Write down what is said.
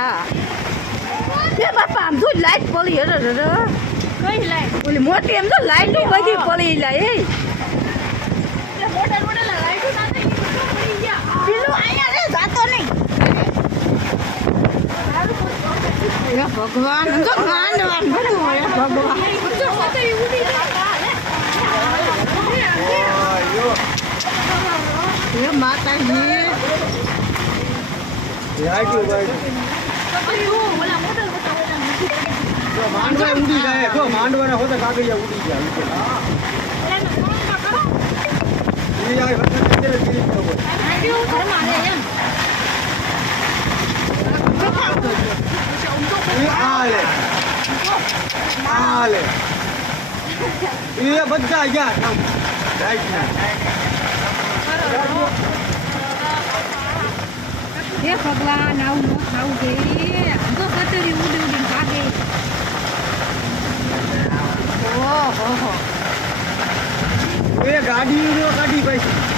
હા એ બાપા આમ તો લાઈટ પડી હેડો હેડો કઈ લાઈટ ઓલી મોટી એમ તો લાઈટ બધી પડી લા એ મોટર મોટર લાઈટ ના થઈ પડી ગયા પેલું અહીંયા રે જાતો નહીં એ ભગવાન તો માંડવાન બધું હોય ભગવાન એ માતાજી માંડવા ઉડી જાય જો માંડવાના હોતા કાગળિયા ઉડી ગયા બધા ગયા હે ભગવાન આવું ન ખાવું જોઈએ આમ તો કચરી ઉડી ઉડીને ભાગે ઓહો એ ગાડી કાઢી પૈસા